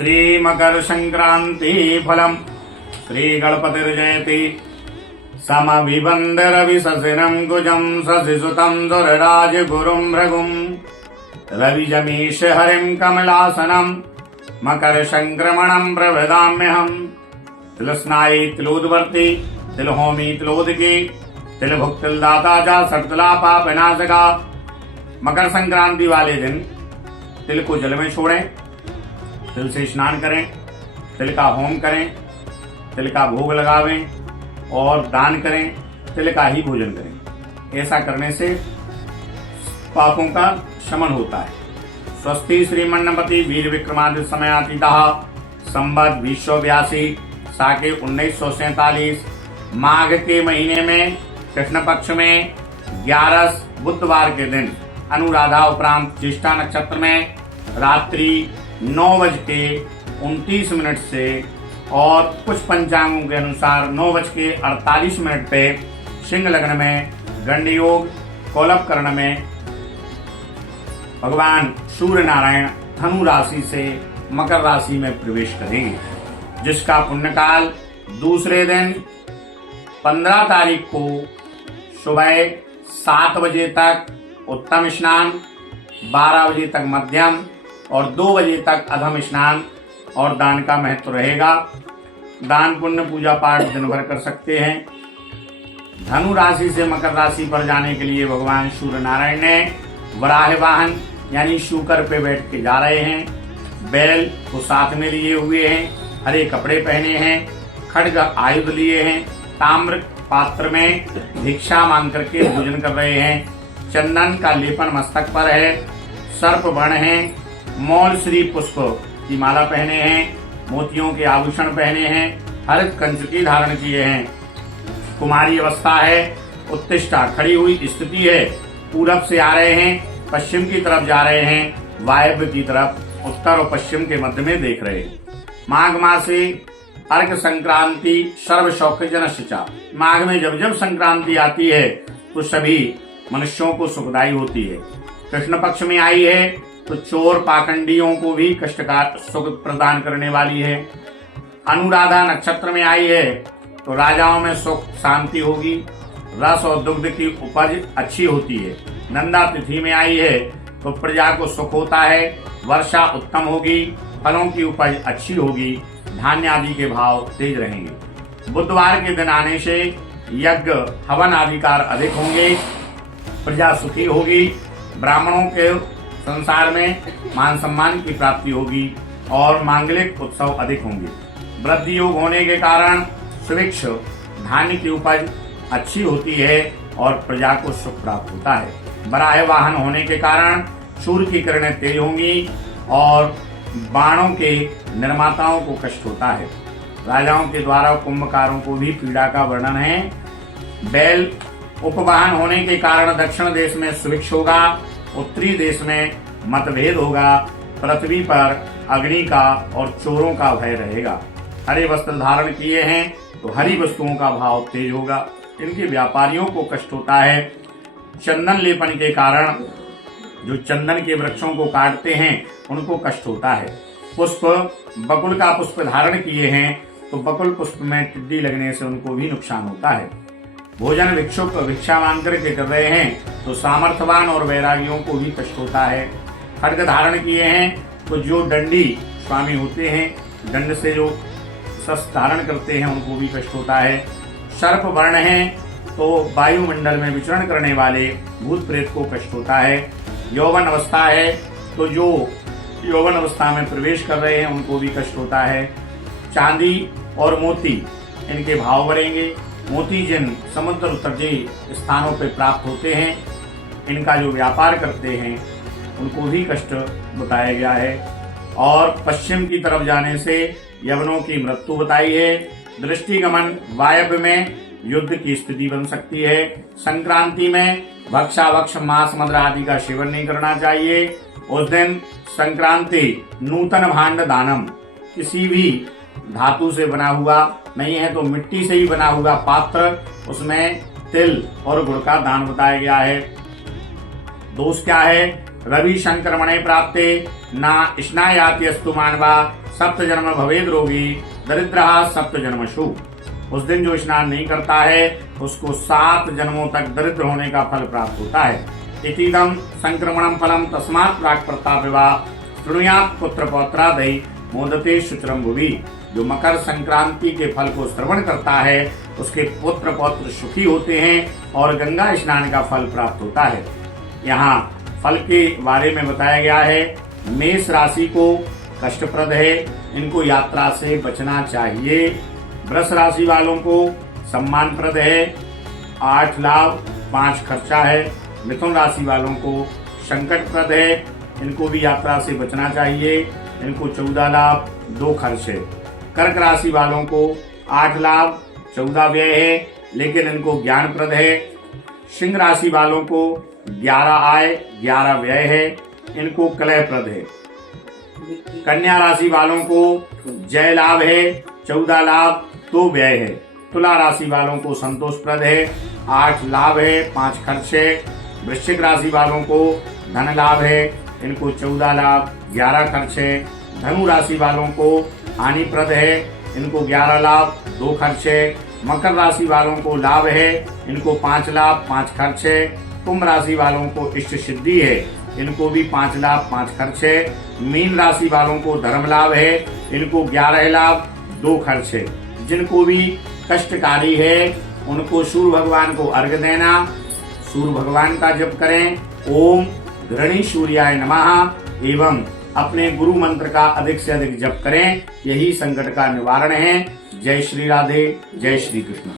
श्री मकर संक्रांति फलम श्री गणपतिर्जयति समविबंध रवि शशिनम कुजम शशिसुतम दुर्राज गुरुम भृगुम रविजमीश हरिम कमलासनम मकर संक्रमणम प्रभदाम्यहम तिलस्नायी तिलोदवर्ती तिलहोमी तिलोदकी तिलभुक तिलदाता चा सटतला पाप विनाशका। मकर संक्रांति वाले दिन तिल को जल में छोड़ें, तिल से स्नान करें, तिल का होम करें, तिल का भोग लगावें और दान करें, तिल का ही भोजन करें। ऐसा करने से पापों का शमन होता है। स्वस्ति श्रीमन्नपति वीर विक्रमादित्य समयातीतः संवत 2082 साके 1947 माघ के महीने में कृष्ण पक्ष में 11 बुधवार के दिन अनुराधा उपरांत ज्येष्ठा नक्षत्र में रात्रि 9:29 से और कुछ पंचांगों के अनुसार 9:48 पे सिंह लग्न में गंड योग कौलभ कर्ण में भगवान सूर्य नारायण धनु राशि से मकर राशि में प्रवेश करेंगे, जिसका पुण्यकाल दूसरे दिन 15 तारीख को सुबह 7 बजे तक उत्तम स्नान, 12 बजे तक मध्यम और 2 बजे तक अधम स्नान और दान का महत्व रहेगा। दान पुण्य पूजा पाठ दिन भर कर सकते हैं। धनु राशि से मकर राशि पर जाने के लिए भगवान सूर्य नारायण ने वराह वाहन यानी शूकर पे बैठ के जा रहे हैं। बैल को साथ में लिए हुए हैं, हरे कपड़े पहने हैं, खड्ग आयुध लिए हैं, ताम्र पात्र में भिक्षा मांग करके भोजन कर रहे हैं। चंदन का लेपन मस्तक पर है, सर्प बण है, मौल श्री पुष्प की माला पहने हैं, मोतियों के आभूषण पहने हैं, हरित कंचुकी धारण किए हैं। कुमारी अवस्था है, उत्तिष्ठा खड़ी हुई स्थिति है। पूरब से आ रहे हैं, पश्चिम की तरफ जा रहे हैं, वायव्य की तरफ, उत्तर और पश्चिम के मध्य में देख रहे हैं। माघ मासे अर्घ संक्रांति सर्व शौक जनश्चा। माघ में जब जब संक्रांति आती है तो सभी मनुष्यों को सुखदायी होती है। कृष्ण पक्ष में आई है तो चोर पाखंडियों को भी कष्टकार सुख प्रदान करने वाली है। अनुराधा नक्षत्र में आई है तो राजाओं में सुख शांति होगी, रस और दुग्ध की उपज अच्छी होती है। नंदा तिथि में आई है तो प्रजा को सुख होता है, वर्षा उत्तम होगी, फलों की उपज अच्छी होगी, धान्य आदि के भाव तेज रहेंगे। बुधवार के दिन आने से यज्ञ हवन आदि कार्य अधिक होंगे, प्रजा सुखी होगी, ब्राह्मणों के संसार में मान सम्मान की प्राप्ति होगी और मांगलिक उत्सव अधिक होंगे। वृद्धि योग होने के कारण सुभिक्ष धान्य की उपज अच्छी होती है और प्रजा को सुख प्राप्त होता है। बराह वाहन होने के कारण सूर्य की किरणें तेज होंगी और बाणों के निर्माताओं को कष्ट होता है। राजाओं के द्वारा कुंभकारों को भी पीड़ा का वर्णन है। बैल उपवाहन होने के कारण दक्षिण देश में सुभिक्ष होगा, उत्तरी देश में मतभेद होगा, पृथ्वी पर अग्नि का और चोरों का भय रहेगा। हरे वस्त्र धारण किए हैं तो हरी वस्तुओं का भाव तेज होगा। इनके व्यापारियों को कष्ट होता है। चंदन लेपन के कारण जो चंदन के वृक्षों को काटते हैं उनको कष्ट होता है। पुष्प बकुल का पुष्प धारण किए हैं तो बकुल पुष्प में टिड्डी लगने से उनको भी नुकसान होता है। भोजन भिक्षुक भिक्षा मांग करके कर रहे हैं तो सामर्थ्यवान और वैरागियों को भी कष्ट होता है। खड्ग धारण किए हैं तो जो दंडी स्वामी होते हैं, दंड से जो शस्त्र धारण करते हैं उनको भी कष्ट होता है। सर्प वर्ण है तो वायुमंडल में विचरण करने वाले भूत प्रेत को कष्ट होता है। यौवन अवस्था है तो जो यौवन अवस्था में प्रवेश कर रहे हैं उनको भी कष्ट होता है। चांदी और मोती इनके भाव बढ़ेंगे। मोती जिन समुद्र तटीय स्थानों पर प्राप्त होते हैं, इनका जो व्यापार करते हैं उनको भी कष्ट बताया गया है। और पश्चिम की तरफ जाने से यवनों की मृत्यु बताई है। दृष्टिगमन वायव्य में युद्ध की स्थिति बन सकती है। संक्रांति में भक्षाभक्ष मांस मदिरा आदि का सेवन नहीं करना चाहिए। उस दिन संक्रांति नूतन भांड दानम, किसी भी धातु से बना हुआ नहीं है तो मिट्टी से ही बना हुआ पात्र, उसमें तिल और गुड़ का दान बताया गया है। दोष क्या है? रवि संक्रमणे प्राप्ते ना स्नायाति अस्तु मानवा सप्त जन्म भवेद रोगी दरिद्रः सप्त जन्मशु। उस दिन जो स्नान नहीं करता है उसको 7 जन्मों तक दरिद्र होने का फल प्राप्त होता है। इतीदम संक्रमणम फलम तस्मात् प्राक प्रतापिवा शृणुयात् पुत्र पौत्रादि मोदते शुचिरम भुवि। जो मकर संक्रांति के फल को श्रवण करता है उसके पुत्र पौत्र सुखी होते हैं और गंगा स्नान का फल प्राप्त होता है। यहाँ फल के बारे में बताया गया है। मेष राशि को कष्टप्रद है, इनको यात्रा से बचना चाहिए। वृष राशि वालों को सम्मानप्रद है, 8 लाभ 5 खर्चा है। मिथुन राशि वालों को संकटप्रद है, इनको भी यात्रा से बचना चाहिए, इनको 14 लाभ 2 खर्च है। कर्क राशि वालों को 8 लाभ 14 व्यय है, लेकिन इनको ज्ञानप्रद है। सिंह राशि वालों को 11 आय 11 व्यय है, इनको कलहप्रद है। कन्या राशि वालों को जय लाभ है, 14 लाभ 2 व्यय है। तुला राशि वालों को संतोषप्रद है, 8 लाभ है 5 खर्च है। वृश्चिक राशि वालों को धन लाभ है, इनको 14 लाभ 11 खर्च है। धनु राशि वालों को हानिप्रद है, इनको 11 लाभ 2 खर्च है। मकर राशि वालों को लाभ है, इनको 5 लाभ 5 खर्च है। कुंभ राशि वालों को इष्ट सिद्धि है, इनको भी 5 लाभ 5 खर्च है। मीन राशि वालों को धर्म लाभ है, इनको 11 लाभ 2 खर्च है। जिनको भी कष्टकारी है उनको सूर्य भगवान को अर्घ्य देना, सूर्य भगवान का जप करें, ओम घृणी सूर्याय नमः एवं अपने गुरु मंत्र का अधिक से अधिक जप करें। यही संकट का निवारण है। जय श्री राधे, जय श्री कृष्ण।